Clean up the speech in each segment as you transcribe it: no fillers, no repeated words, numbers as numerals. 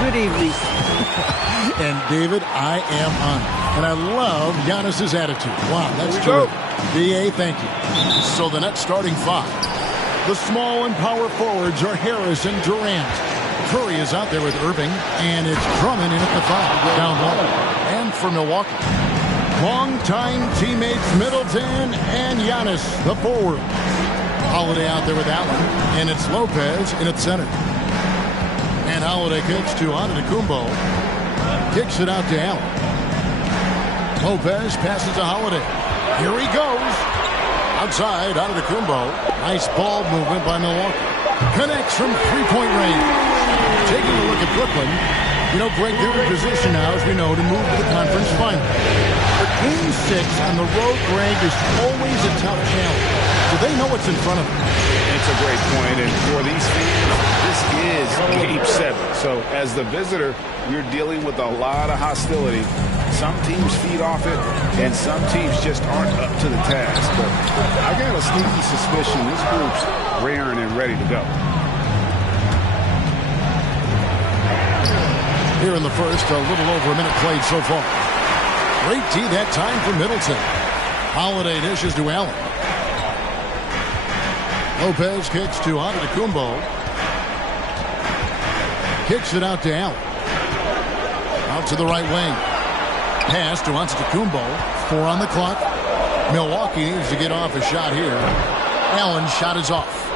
Good evening. And, David, I am on it. And I love Giannis's attitude. Wow, that's true. B.A., thank you. So the Nets starting five. The small and power forwards are Harris and Durant. Curry is out there with Irving, and it's Drummond in at the five, down low. And for Milwaukee, longtime teammates Middleton and Giannis, the forward. Holiday out there with Allen, and it's Lopez in at center. And Holiday kicks to Antetokounmpo. Kicks it out to Allen. Lopez passes to Holiday. Here he goes. Outside, Antetokounmpo. Nice ball movement by Milwaukee. Connects from three-point range. Taking a look at Brooklyn. You know, Greg, they're in position now, as we know, to move to the conference final. But Game 6 on the road, Greg, is always a tough challenge. So they know what's in front of them. It's a great point, and for these teams, this is Game 7. So as the visitor, you're dealing with a lot of hostility. Some teams feed off it, and some teams just aren't up to the task. But I got a sneaky suspicion this group's raring and ready to go. Here in the first, a little over a minute played so far. Great D that time for Middleton. Holiday dishes to Allen. Lopez kicks to Antetokounmpo. Kicks it out to Allen. Out to the right wing. Pass to Antetokounmpo. 4 on the clock. Milwaukee needs to get off a shot here. Allen's shot is off.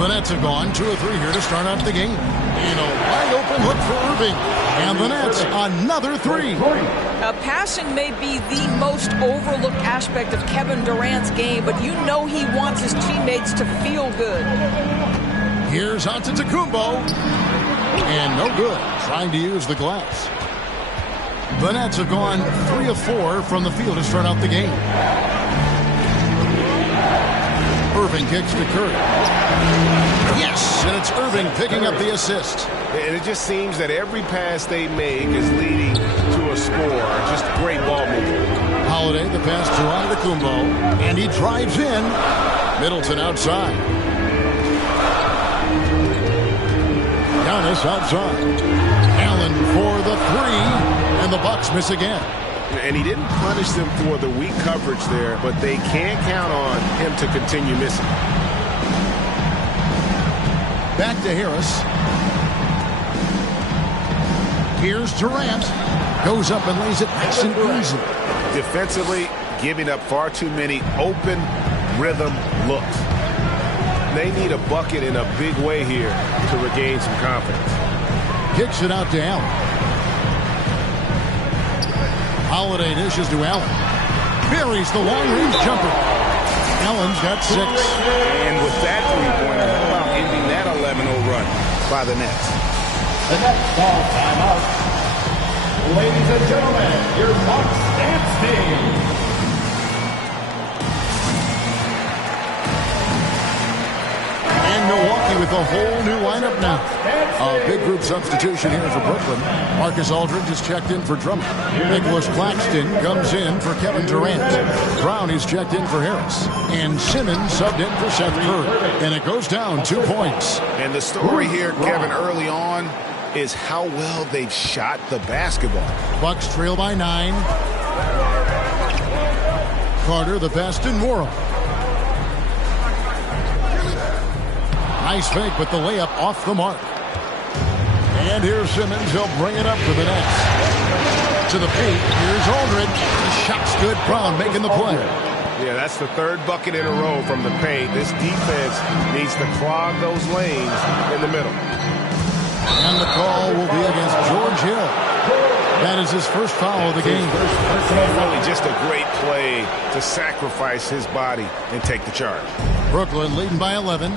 The Nets have gone 2 or 3 here to start out the game. And a wide open look for Irving. And the Nets, another 3. Passing may be the most overlooked aspect of Kevin Durant's game, but you know he wants his teammates to feel good. Here's Antetokounmpo. And no good. Trying to use the glass. The Nets have gone 3 of 4 from the field to start out the game. Irving kicks to Curry. Yes, and it's Irving picking up the assist. And it just seems that every pass they make is leading to a score. Just great ball movement. Holiday, the pass to Antetokounmpo, and he drives in. Middleton outside. Giannis outside. Allen for the 3, and the Bucks miss again. And he didn't punish them for the weak coverage there, but they can't count on him to continue missing. Back to Harris. Here's Durant. Goes up and lays it nice and easy. Defensively, giving up far too many open rhythm looks. They need a bucket in a big way here to regain some confidence. Kicks it out to Allen. Holiday dishes to Allen. Buries the long-range jumper. Allen's got 6. And with that three-pointer, how about ending that 11-0 run by the Nets? The Nets call timeout. Ladies and gentlemen, your Bucks dance team. And Milwaukee with a whole new lineup now. A big group substitution here for Brooklyn. Marcus Aldridge is checked in for Drummond. Nicholas Claxton comes in for Kevin Durant. Brown is checked in for Harris. And Simmons subbed in for Seth Curry. And it goes down 2 points. And the story here, Kevin, early on is how well they've shot the basketball. Bucks trail by 9. Carter the pass to Morrow. Nice fake, but the layup off the mark. And here's Simmons. He'll bring it up for the Nets. To the paint. Here's Aldridge. The shot's good. Brown making the play. Yeah, that's the 3rd bucket in a row from the paint. This defense needs to clog those lanes in the middle. And the call will be against George Hill. That is his first foul of the game. Really just a great play to sacrifice his body and take the charge. Brooklyn leading by 11.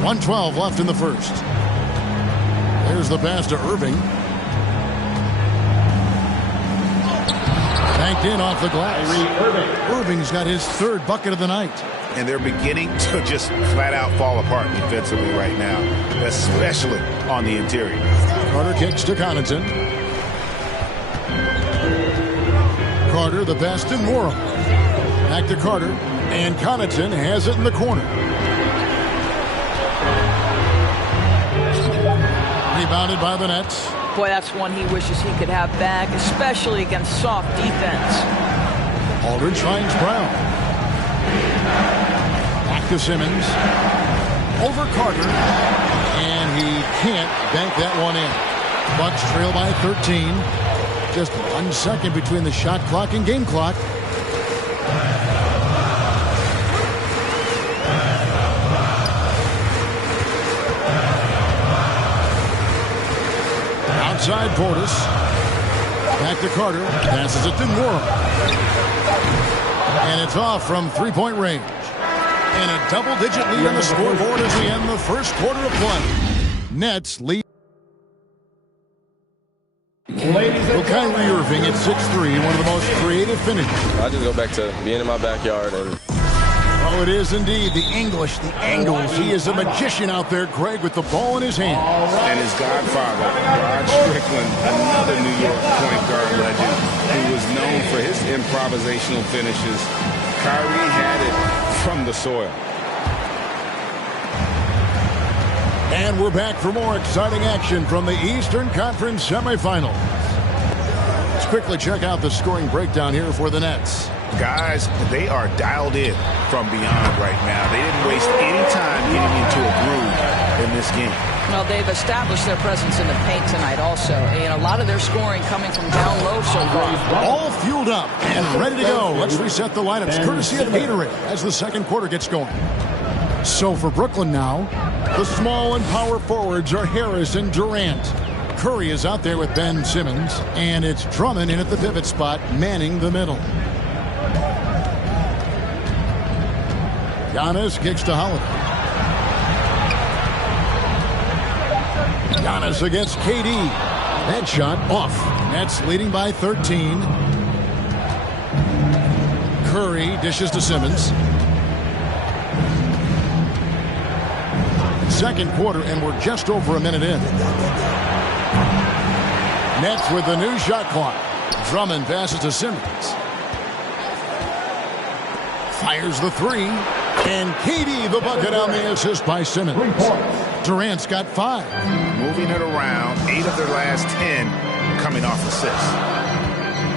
1:12 left in the first. There's the pass to Irving. Banked in off the glass. Irving's got his 3rd bucket of the night. And they're beginning to just flat out fall apart defensively right now, especially on the interior. Carter kicks to Connaughton. Carter the pass to Morrow. Back to Carter. And Connaughton has it in the corner. Rebounded by the Nets. Boy, that's one he wishes he could have back, especially against soft defense. Aldridge finds Brown. Back to Simmons. Over Carter. And he can't bank that one in. Bucks trail by 13. Just 1 second between the shot clock and game clock. Outside Portis. Back to Carter. Passes it to Moore. And it's off from three-point range. And a double-digit lead on the scoreboard as we end the first quarter of play. Nets lead. Well, Kyrie Irving at 6'3", one of the most creative finishers. I just go back to being in my backyard. Oh, it is indeed. The English, the angles. He is a magician out there, Greg, with the ball in his hand. And his godfather, Rod Strickland, another New York point guard legend, who was known for his improvisational finishes. Kyrie had it from the soil. And we're back for more exciting action from the Eastern Conference semifinals. Let's quickly check out the scoring breakdown here for the Nets. Guys, they are dialed in from beyond right now. They didn't waste any time getting into a groove in this game. Well, they've established their presence in the paint tonight also, and a lot of their scoring coming from down low so far. All fueled up and ready to go. Let's reset the lineups courtesy of Gatorade as the second quarter gets going. So for Brooklyn now, the small and power forwards are Harris and Durant. Curry is out there with Ben Simmons, and it's Drummond in at the pivot spot, manning the middle. Giannis kicks to Holiday. Giannis against KD. That shot off. Nets leading by 13. Curry dishes to Simmons. Second quarter, and we're just over a minute in. Nets with the new shot clock. Drummond passes to Simmons. Fires the three. And KD the bucket on the assist by Simmons. Durant's got 5. Moving it around, 8 of their last 10 coming off assists.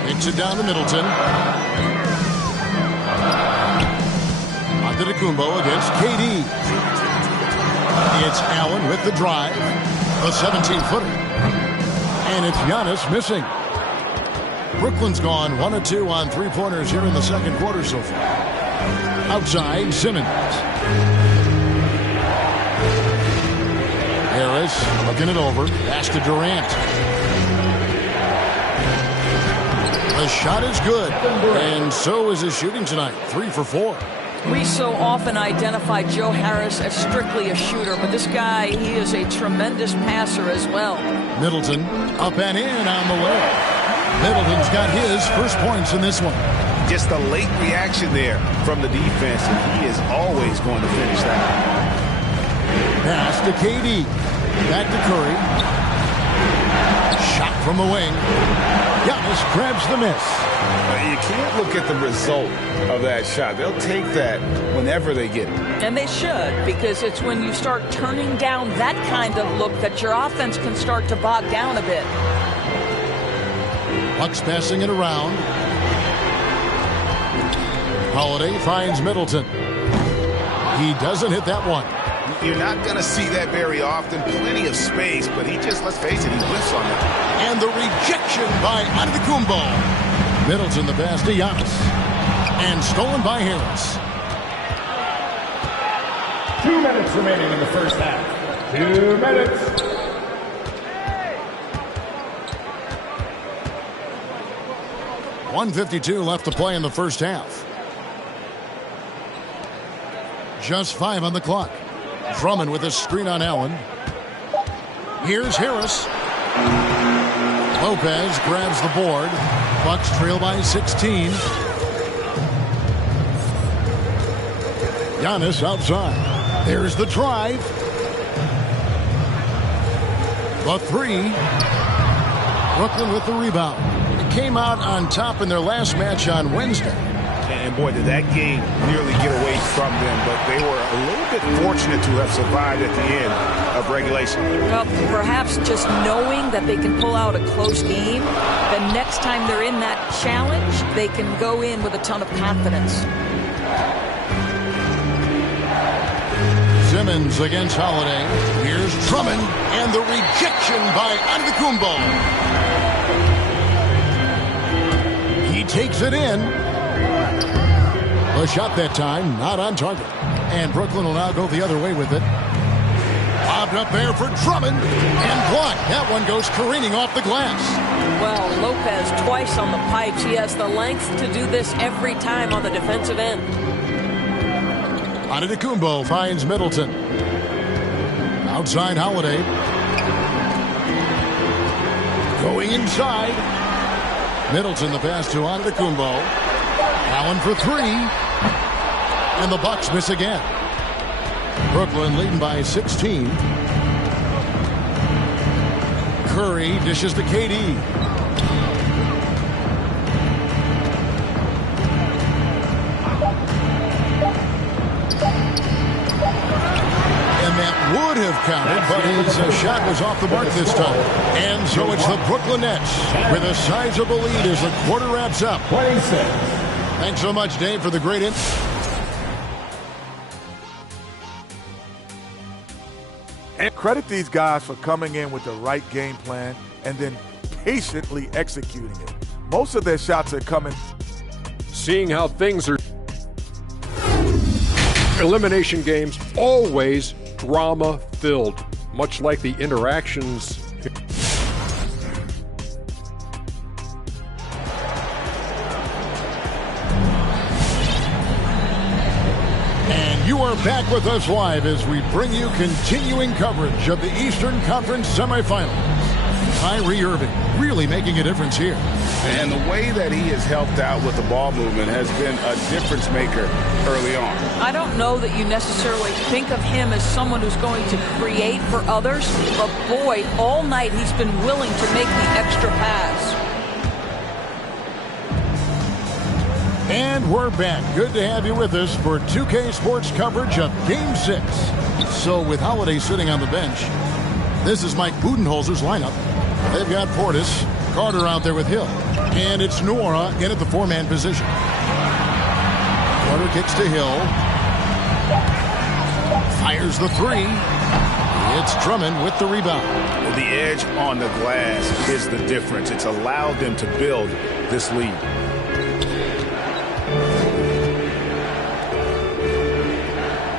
Kicks it down to Middleton. Antetokounmpo against KD. It's Allen with the drive. A 17-footer. And it's Giannis missing. Brooklyn's gone 1 of 2 on three-pointers here in the second quarter so far. Outside, Simmons. Harris looking it over. Pass to Durant. The shot is good. And so is his shooting tonight. 3 for 4. We so often identify Joe Harris as strictly a shooter, but this guy, he is a tremendous passer as well. Middleton up and in on the way. Middleton's got his first points in this one. Just a late reaction there from the defense, and he is always going to finish that. Pass to KD. Back to Curry. Shot from the wing. Giannis grabs the miss. You can't look at the result of that shot. They'll take that whenever they get it. And they should, because it's when you start turning down that kind of look that your offense can start to bog down a bit. Bucks passing it around. Holiday finds Middleton. He doesn't hit that one. You're not going to see that very often. Plenty of space, but he just, let's face it, he whiffs on that. And the rejection by Antetokounmpo. Middleton the pass to Giannis. And stolen by Harris. 2 minutes remaining in the first half. 2 minutes. .152 left to play in the first half. Just 5 on the clock. Drummond with a screen on Allen. Here's Harris. Lopez grabs the board. Bucks trail by 16. Giannis outside. There's the drive. The 3. Brooklyn with the rebound. It came out on top in their last match on Wednesday. And boy, did that game nearly get away from them, but they were a little bit fortunate to have survived at the end of regulation. Well, perhaps just knowing that they can pull out a close game, the next time they're in that challenge, they can go in with a ton of confidence. Simmons against Holiday. Here's Drummond, and the rejection by Antetokounmpo. He takes it in. The shot that time, not on target. And Brooklyn will now go the other way with it. Lobbed up there for Drummond, and blocked. That one goes careening off the glass. Well, Lopez twice on the pipes. He has the length to do this every time on the defensive end. Antetokounmpo finds Middleton. Outside Holiday. Going inside. Middleton the pass to Antetokounmpo. Allen for three. And the Bucks miss again. Brooklyn leading by 16. Curry dishes to KD. Would have counted, but his shot was off the mark this time. And so it's the Brooklyn Nets with a sizable lead as the quarter wraps up. 26. Thanks so much, Dave, for the great insight. And credit these guys for coming in with the right game plan and then patiently executing it. Most of their shots are coming. Seeing how things are. Elimination games always drama-filled, much like the interactions. And you are back with us live as we bring you continuing coverage of the Eastern Conference semifinals. Kyrie Irving really making a difference here. And the way that he has helped out with the ball movement has been a difference maker early on. I don't know that you necessarily think of him as someone who's going to create for others, but boy, all night he's been willing to make the extra pass. And we're back. Good to have you with us for 2K Sports coverage of Game 6. So with Holiday sitting on the bench, this is Mike Budenholzer's lineup. They've got Portis, Carter out there with Hill. And it's Nora in at the four-man position. Carter kicks to Hill. Fires the three. It's Drummond with the rebound. The edge on the glass is the difference. It's allowed them to build this lead.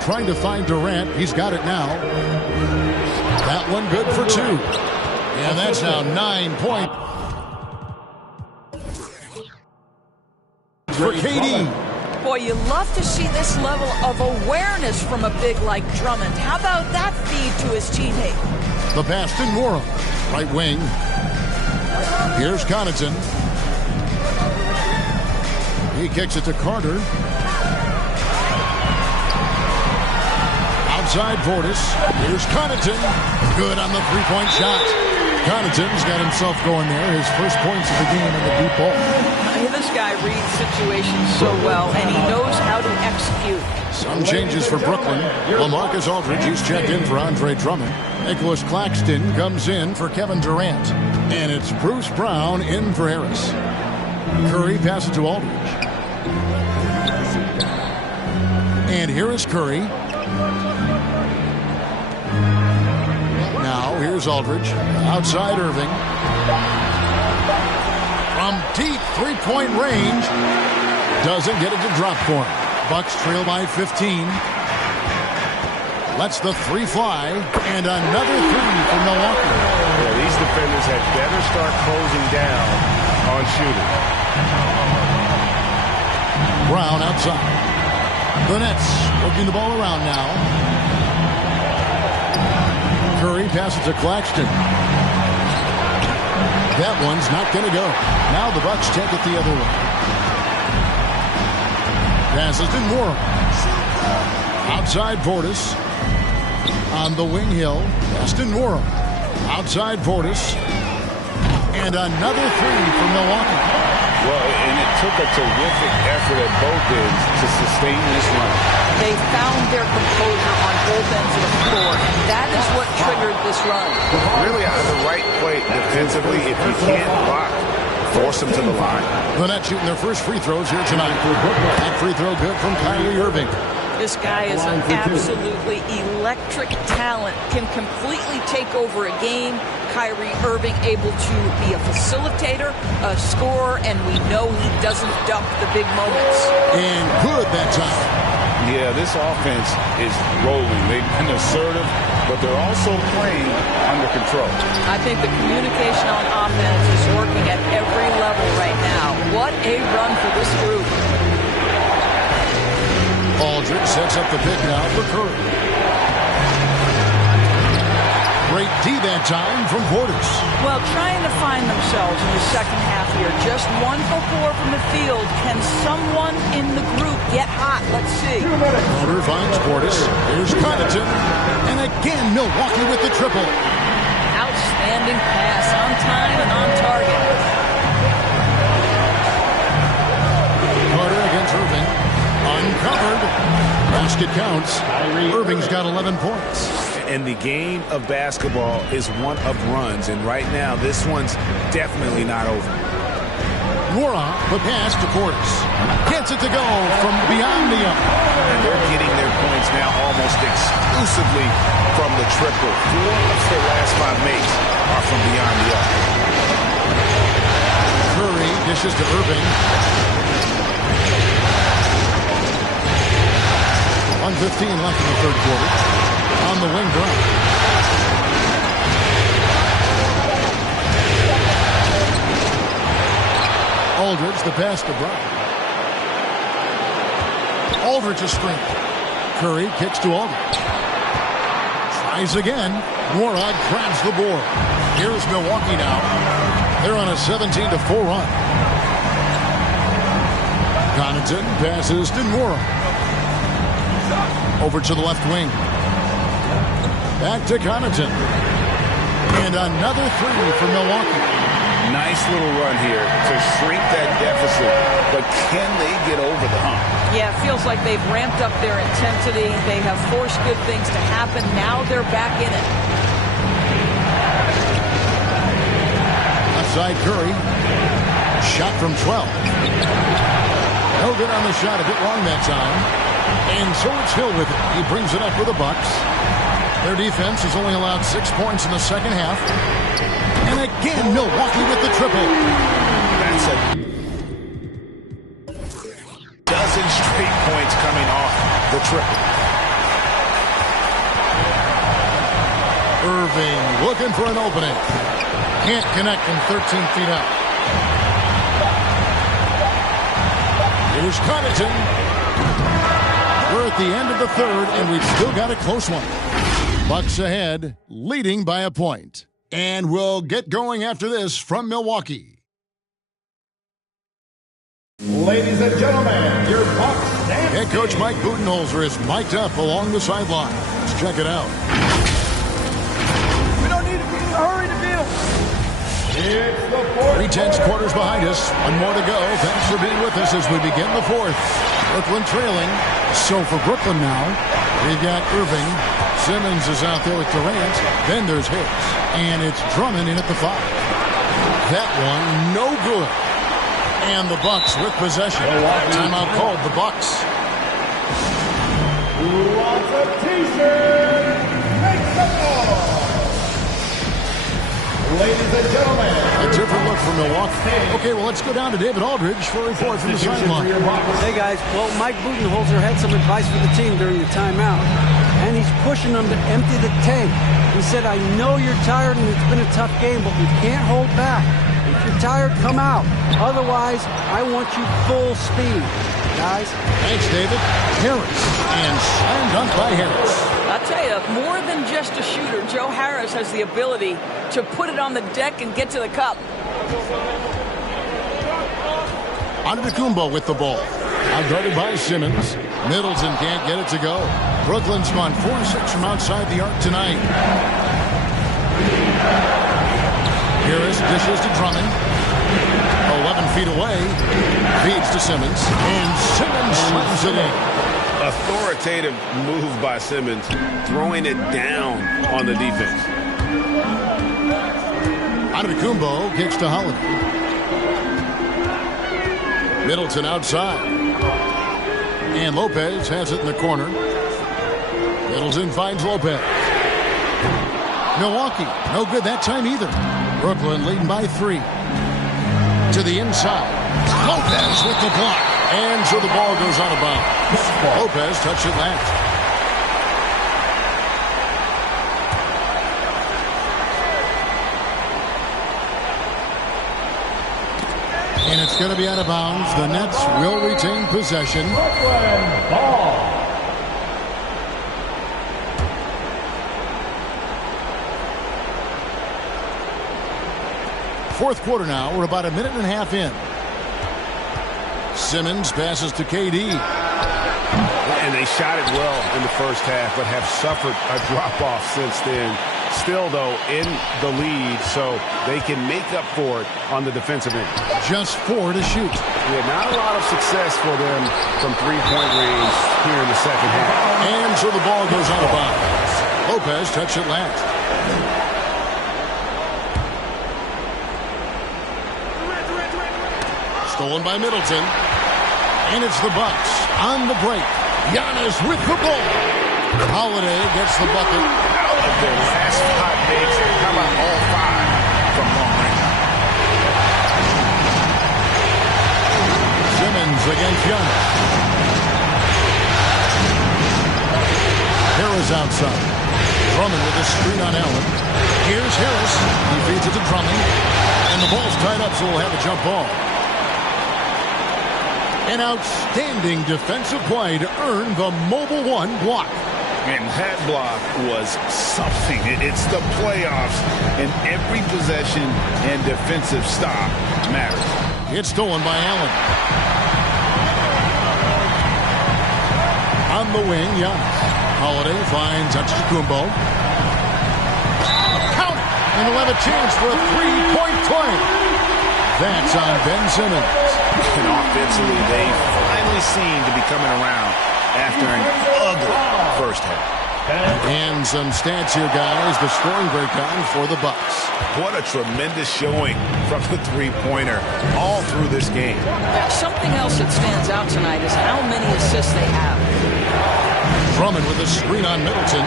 Trying to find Durant. He's got it now. That one good for two. And that's now 9 points for KD. Boy, you love to see this level of awareness from a big like Drummond. How about that feed to his teammate? The pass to Nora. Right wing. Here's Connaughton. He kicks it to Carter. Outside Portis. Here's Connaughton. Good on the three-point shot. Connaughton's got himself going there. His first points of the game in the deep ball. This guy reads situations so well, and he knows how to execute. Some changes for Brooklyn. LaMarcus Aldridge, he's checked in for Andre Drummond. Nicholas Claxton comes in for Kevin Durant. And it's Bruce Brown in for Harris. Curry passes to Aldridge. And here is Curry. Now, here's Aldridge. Outside Irving. From deep three-point range. Doesn't get it to drop for him. Bucks trail by 15. Lets the three fly. And another three for Milwaukee. Yeah, these defenders had better start closing down on shooting. Brown outside. The Nets working the ball around now. Curry passes to Claxton. That one's not going to go. Now the Bucks take it the other way. Passes to Moore. Outside Portis. On the wing Hill. Pass to Moore. Outside Portis. And another three for Milwaukee. Well, and it took a terrific effort at both ends to sustain this run. They found their composure on both ends of the floor, and that is what triggered this run. Really out of the right play defensively. If you can't block, force them to the line. The Nets shooting their first free throws here tonight. That free throw good from Kyrie Irving. This guy is an absolutely electric talent, can completely take over a game. Kyrie Irving able to be a facilitator, a scorer, and we know he doesn't duck the big moments. And good that time. Yeah, this offense is rolling. They've been assertive, but they're also playing under control. I think the communication on offense is working at every level right now. What a run for this group. Aldridge sets up the pick now for Curry. Great D that time from Portis. Well, trying to find themselves in the second half here. Just 1 for 4 from the field. Can someone in the group get hot? Let's see. Porter finds Portis. Here's Connaughton. And again, Milwaukee with the triple. Outstanding pass on time and on target. Carter against Irving. Uncovered. Basket counts. Irving's got 11 points. And the game of basketball is one of runs, and right now this one's definitely not over. Wara, the pass to Portis. Gets it to go from beyond the arc. And they're getting their points now almost exclusively from the triple. 4 of their last 5 makes are from beyond the arc. Curry dishes to Irving. 1:15 left in the third quarter. On the wing drive. Aldridge, the pass to Brown. Aldridge a screen. Curry kicks to Aldridge. Tries again. Warad grabs the board. Here's Milwaukee now. They're on a 17-4 run. Connaughton passes to Nora. Over to the left wing. Back to Connaughton. And another three for Milwaukee. Nice little run here to shrink that deficit, but can they get over the hump? Yeah, it feels like they've ramped up their intensity. They have forced good things to happen. Now they're back in it. Outside Curry. Shot from 12. No good on the shot. A bit long that time. And so it's Hill with it. He brings it up for the Bucks. Their defense has only allowed 6 points in the second half. And again, Milwaukee with the triple. That's a dozen straight points coming off the triple. Irving looking for an opening. Can't connect from 13 feet out. Here's Connaughton. We're at the end of the third, and we've still got a close one. Bucks ahead, leading by a point. And we'll get going after this from Milwaukee. Ladies and gentlemen, your Bucks dance. Head coach Mike Budenholzer is mic'd up along the sideline. Let's check it out. We don't need to be in a hurry to build. It's the fourth. 3 tenths quarters behind us. One more to go. Thanks for being with us as we begin the fourth. Brooklyn trailing. So for Brooklyn now, we've got Irving. Simmons is out there with Durant. Then there's Hicks. And it's Drummond in at the 5. That one, no good. And the Bucks with possession. Timeout called the Bucks. Who wants a t-shirt? Make some noise. Ladies and gentlemen. A different look from Milwaukee. Okay, well, let's go down to David Aldridge for a report from the sideline. Hey, guys. Well, Mike Budenholzer had some advice for the team during the timeout, and he's pushing them to empty the tank. He said, I know you're tired and it's been a tough game, but we can't hold back. If you're tired, come out. Otherwise, I want you full speed, guys. Thanks, David. Harris. And slam dunk by Harris. I'll tell you, more than just a shooter, Joe Harris has the ability to put it on the deck and get to the cup. Antetokounmpo with the ball. Outguarded by Simmons. Middleton can't get it to go. Brooklyn's gone 4-6 from outside the arc tonight. Harris dishes to Drummond. 11 feet away. Feeds to Simmons. And Simmons slams it in. Authoritative move by Simmons, throwing it down on the defense. Antetokounmpo kicks to Holiday. Middleton outside. And Lopez has it in the corner. Middleton finds Lopez. Milwaukee, no good that time either. Brooklyn leading by 3. To the inside. Lopez with the block. And so the ball goes out of bounds. Lopez touched it last. And it's going to be out of bounds. The Nets will retain possession. Fourth quarter now. We're about a minute and a half in. Simmons passes to KD. And they shot it well in the first half, but have suffered a drop-off since then. Still, though, in the lead, so they can make up for it on the defensive end. Just 4 to shoot. Yeah, not a lot of success for them from three-point range here in the second half. And so the ball goes out of bounds. Lopez touched it last. Stolen by Middleton. And it's the Bucks on the break. Giannis with the ball. Holiday gets the bucket. Out of their last 5 days, how about all 5 from long range? Simmons against Giannis. Harris outside. Drummond with a screen on Allen. Here's Harris. He feeds it to Drummond. And the ball's tied up, so we'll have a jump ball. An outstanding defensive play to earn the Mobile One block. And that block was something. It's the playoffs, and every possession and defensive stop matters. It's stolen by Allen. On the wing, Giannis. Holiday finds Antetokounmpo. Count it! And they'll have a chance for a three-point play. That's on Ben Simmons. And offensively, they finally seem to be coming around after an ugly first half. And some stats here, guys. The scoring breakdown for the Bucks. What a tremendous showing from the three-pointer all through this game. Something else that stands out tonight is how many assists they have. Drummond with a screen on Middleton.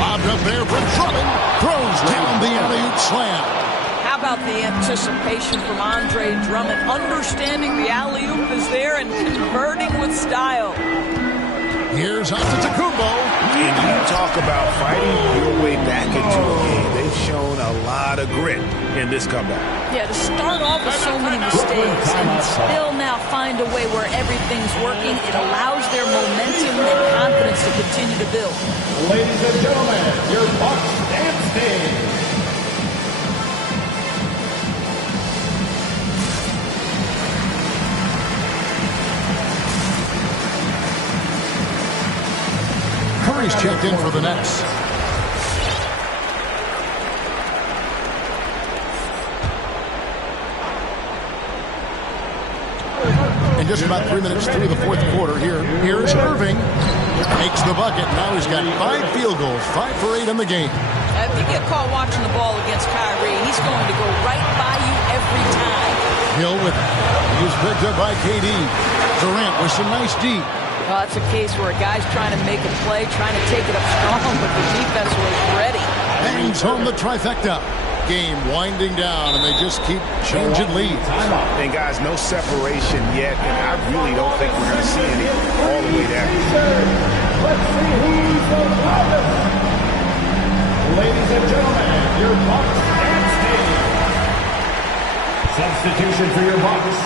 Lobbed up there for Drummond. Throws down the alley-oop slam. How about the anticipation from Andre Drummond, understanding the alley-oop is there and converting with style. Here's Antetokounmpo. And you talk about fighting your way back into a game. They've shown a lot of grit in this comeback. Yeah, to start off with so many mistakes and still now find a way where everything's working, it allows their momentum and confidence to continue to build. Ladies and gentlemen, your Bucks dance team. Curry's checked in for the Nets. And just about 3 minutes through the fourth quarter here. Here's Irving. Makes the bucket. Now he's got 5 field goals. 5 for 8 in the game. If you get caught watching the ball against Kyrie, he's going to go right by you every time. Hill with it. He was picked up by KD. Durant with some nice D. Well, that's a case where a guy's trying to make a play, trying to take it up strong, but the defense was ready. Bangs home the trifecta. Game winding down, and they just keep changing leads. And guys, no separation yet, and I really don't think we're going to see any all the way down. Let's see who's the loudest. Ladies and gentlemen, your Bucks dance team. Substitution for your Bucks.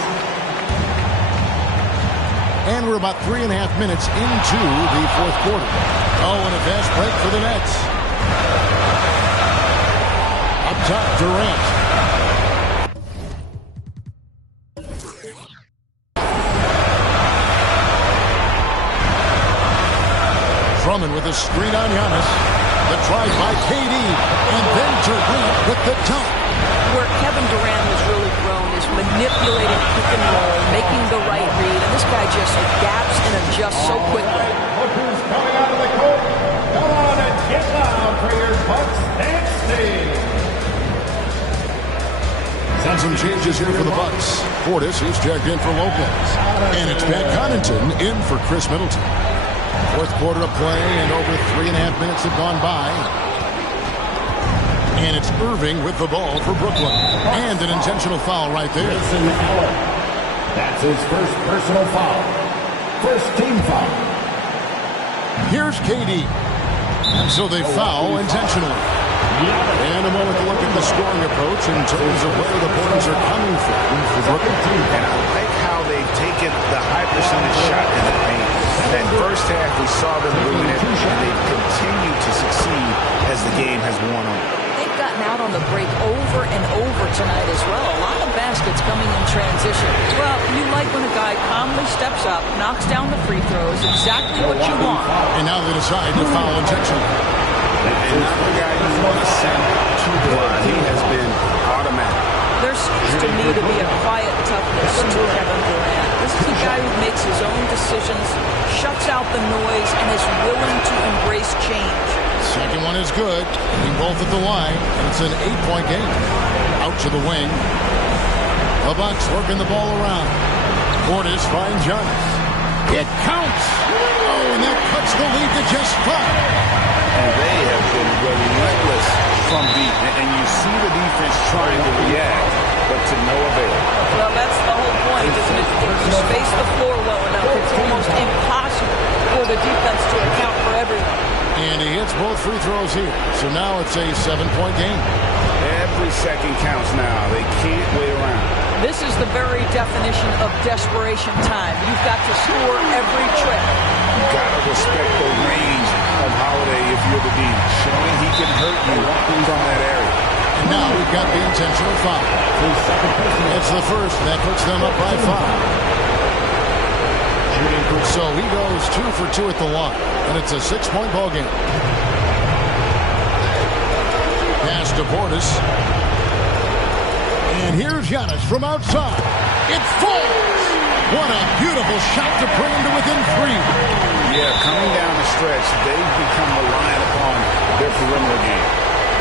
And we're about 3.5 minutes into the fourth quarter. Oh, and a fast break for the Nets. Up top, Durant. Drummond with a screen on Giannis. The drive by KD. And then Durant with the dunk. Where Kevin Durant has really grown is when manipulating pick and roll, making the right read, and this guy just adapts and adjusts so quickly. Lookers coming out of the court. Come on and get loud for your Bucks and Steve. And some changes here for the Bucks. Portis is checked in for Lopez. And it's Pat Connaughton in for Chris Middleton. Fourth quarter of play, and over 3.5 minutes have gone by. And it's Irving with the ball for Brooklyn. And an intentional foul right there. Grayson Allen. That's his first personal foul. First team foul. Here's KD. And so they foul intentionally. And a moment to look at the scoring approach in terms of where the points are coming from for Brooklyn. And I like how they've taken the high percentage shot in the paint. That first half, we saw them doing it, and they've continued to succeed as the game has worn on. They've gotten out on the break over and over tonight as well. A lot of baskets coming in transition. Well, you like when a guy calmly steps up, knocks down the free throws, exactly what you want. And now they decide to foul intentionally. And not the guy you want to send to the line. He has been automatic. There seems to me to be a quiet toughness to Kevin Durant. This is a guy who makes his own decisions, shuts out the noise, and is willing to embrace change. Second one is good. Hitting both at the line, and it's an 8-point game. Out to the wing. The Bucks working the ball around. Portis finds Giannis. It counts. Oh, and that cuts the lead to just 5. And they have been relentless from deep. And you see the defense trying to react, but to no avail. Well, that's the whole point, isn't it? If you space the floor well enough, it's almost impossible for the defense to account for everyone. And he hits both free throws here. So now it's a 7-point game. Every second counts now. They can't wait around. This is the very definition of desperation time. You've got to score every trip. You've got to respect the range of Holiday if you're the D, showing he can hurt you from that area. And now we've got the intentional foul. It's the first, and that puts them up by 5. So he goes 2 for 2 at the line, and it's a 6-point ball game. Pass to Portis. And here's Giannis from outside. It falls! What a beautiful shot to bring him to within 3. Yeah, coming down the stretch, they've become reliant upon their perimeter game.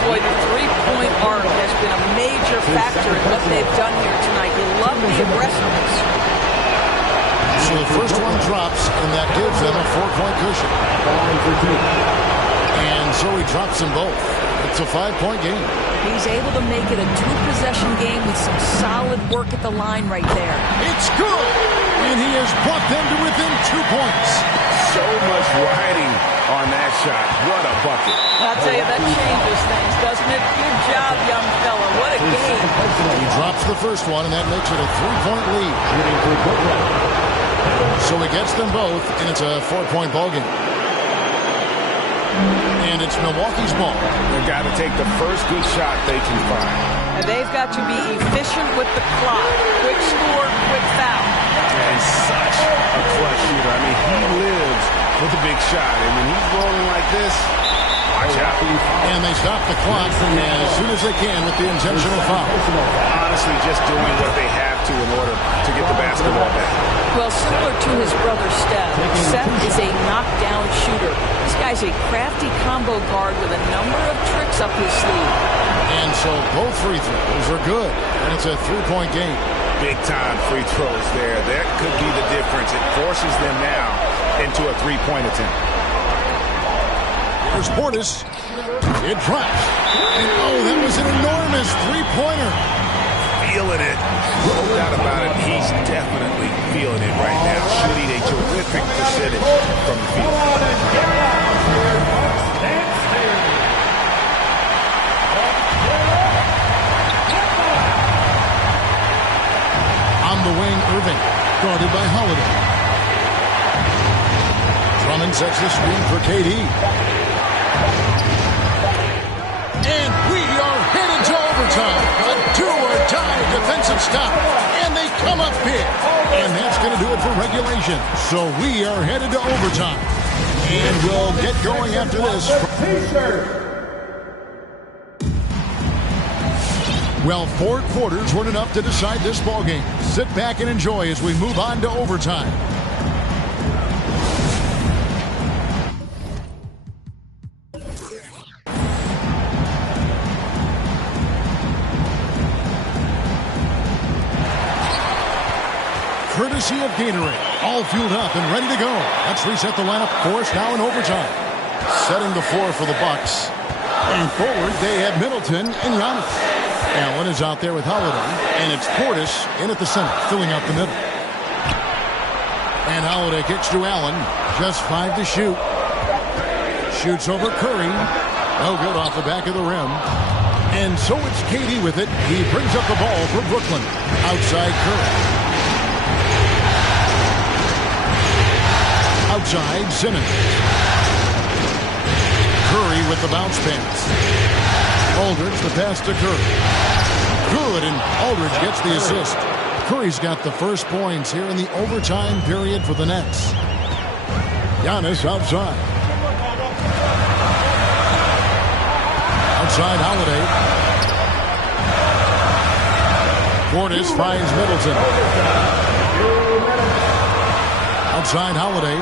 Boy, the three-point arc has been a major factor in what they've done here tonight. You love the aggressiveness. So the first one drops, and that gives them a 4-point cushion. And so he drops them both. It's a 5-point game. He's able to make it a 2-possession game with some solid work at the line right there. It's good! And he has brought them to within 2 points. So much riding on that shot. What a bucket. I'll tell you, that changes things, doesn't it? Good job, young fella. What a game. He drops the first one, and that makes it a 3-point lead. So he gets them both, and it's a 4-point ball game. And it's Milwaukee's ball. They've got to take the first good shot they can find. And they've got to be efficient with the clock. Quick score, quick foul. And such a clutch shooter. I mean, he lives with a big shot. And when he's rolling like this, watch out. And they stop the clock as soon as they can with the intentional foul. Honestly, just doing what they have to in order to get the basketball back. Well, similar to his brother Steph, Seth is a knockdown shooter. This guy's a crafty combo guard with a number of tricks up his sleeve. And so both free throws are good. And it's a 3-point game. Big-time free throws there. That could be the difference. It forces them now into a 3-point attempt. There's Portis. It drops. And oh, that was an enormous 3-pointer. Feeling it. No doubt about it. He's definitely feeling it right now. Shooting a terrific percentage from the field. On the wing, Irving, guarded by Holiday. Drummond sets the screen for KD. And we are headed to overtime. A do-or-die defensive stop. And they come up big. And that's going to do it for regulation. So we are headed to overtime. And we'll get going after this. Well, 4 quarters weren't enough to decide this ballgame. Sit back and enjoy as we move on to overtime. Courtesy of Gatorade, all fueled up and ready to go. Let's reset the lineup for us now in overtime. Setting the floor for the Bucks. And forward, they have Middleton and Giannis. Allen is out there with Holiday, and it's Portis in at the center, filling out the middle. And Holiday kicks to Allen, just 5 to shoot. Shoots over Curry, no good off the back of the rim. And so it's KD with it. He brings up the ball for Brooklyn. Outside Curry. Outside Simmons. Curry with the bounce pass. Aldridge the pass to Curry. Good, and Aldridge gets the assist. Curry's got the first points here in the overtime period for the Nets. Giannis outside. Outside Holiday. Portis finds Middleton. Outside Holiday.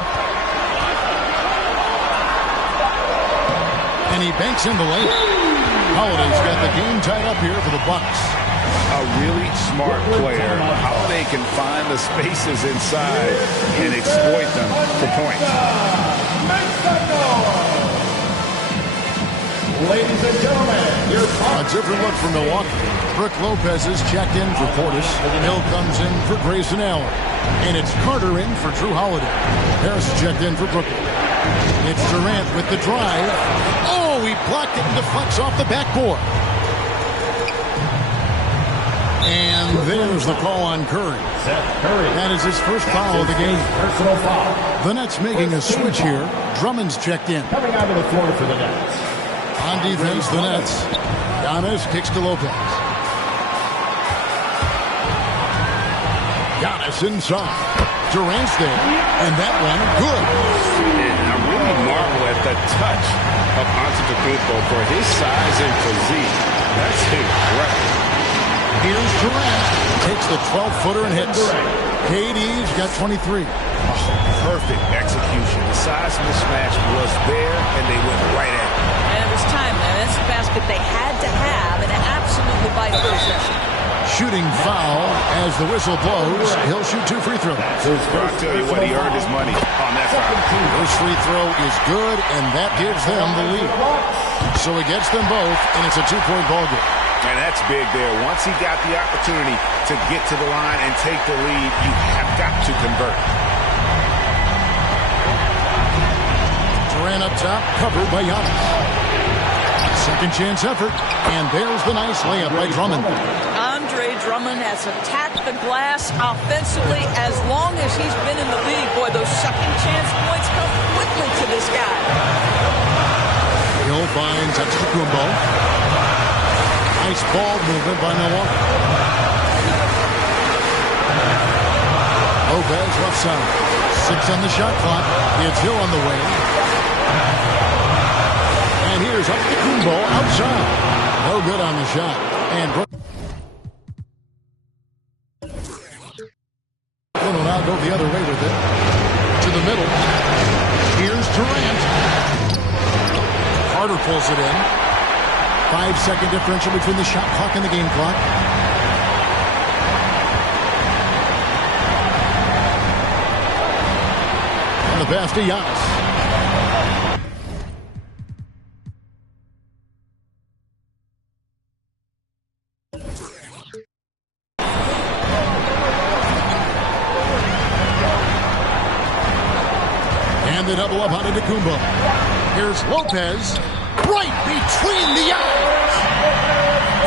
And he banks in the lane. Holiday's got the game tied up here for the Bucks. A really smart player. Holiday can find the spaces inside and exploit them for points. Ladies and gentlemen, a different look from Milwaukee. Brook Lopez is checked in for Portis. Hill comes in for Grayson Allen. And it's Carter in for Drew Holiday. Harris checked in for Brooklyn. It's Durant with the drive. Oh, he blocked it and deflects off the backboard. And there's the call on Curry. That is his first foul of the game. Personal foul. The Nets making a switch here. Drummond's checked in. Coming out of the floor for the Nets. On defense, the Nets. Giannis kicks to Lopez. Giannis inside. Durant's there. And that one, good. And I really marvel at the touch of Antetokounmpo for his size and physique. That's incredible. Here's Durant. Takes the 12-footer and hits. KD's got 23. Perfect execution. The size mismatch was there, and they went right at it. And it was time, man. That's a basket they had to have in an absolutely vital possession. Shooting foul as the whistle blows. He'll shoot 2 free throws. I'll tell you what, he earned his money on that foul. First free throw is good, and that gives them the lead. So he gets them both, and it's a 2-point ball game. And that's big there. Once he got the opportunity to get to the line and take the lead, you have got to convert. Durant up top, covered by Giannis. Second chance effort, and there's the nice layup by Drummond. Andre Drummond has attacked the glass offensively as long as he's been in the league. Boy, those second chance points come quickly to this guy. Hill finds Antetokounmpo. Nice ball movement by Milwaukee. Lopez left side. 6 on the shot clock. It's Hill on the way. And here's Antetokounmpo outside. No good on the shot. And Brooklyn will now go the other way with it. To the middle. Here's Durant. Carter pulls it in. 5-second differential between the shot clock and the game clock. And the pass to Giannis. And the double up on Antetokounmpo. Here's Lopez. Right between the eyes.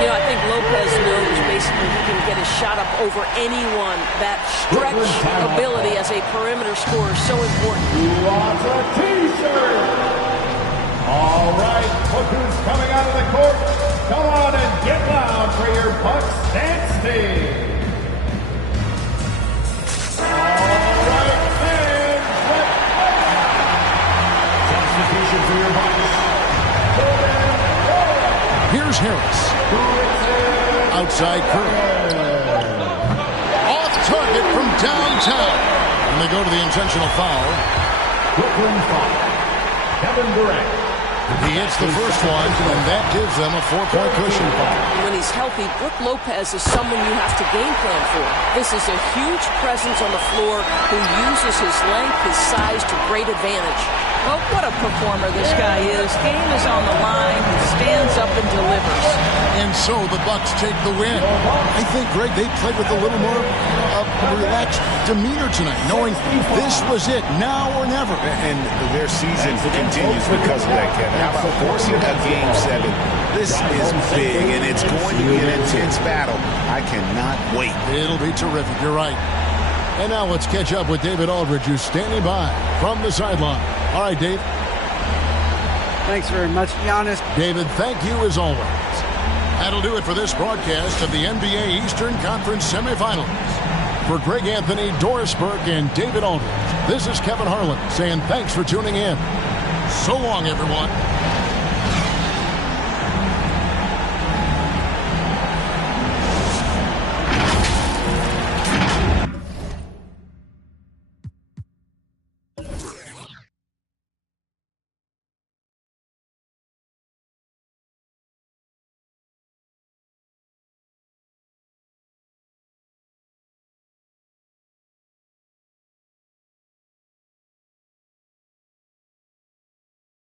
You know, I think Lopez knows basically he can get his shot up over anyone. That stretch ability as a perimeter scorer is so important. Who wants a t-shirt? All right, look who's coming out of the court. Come on and get loud for your Bucks dance team. All right, fans, let's substitution for your Bucks. Here's Harris. outside Curry. Off target from downtown. And they go to the intentional foul. Brooklyn foul. Kevin Durant. He hits the first one, and that gives them a 4-point cushion. When he's healthy, Brook Lopez is someone you have to game plan for. This is a huge presence on the floor who uses his length, his size to great advantage. Well, what a performer this guy is. Game is on the line. He stands up and delivers. And so the Bucks take the win. I think, Greg, they played with a little more relaxed demeanor tonight, knowing this was it, now or never. And their season continues because of that, Kevin. How about forcing a Game 7? This is big, and it's going to be an intense battle. I cannot wait. It'll be terrific. You're right. And now let's catch up with David Aldridge, who's standing by from the sideline. All right, Dave. Thanks very much, Giannis. David, thank you as always. That'll do it for this broadcast of the NBA Eastern Conference semifinals. For Greg Anthony, Doris Burke, and David Aldridge, this is Kevin Harlan saying thanks for tuning in. So long, everyone.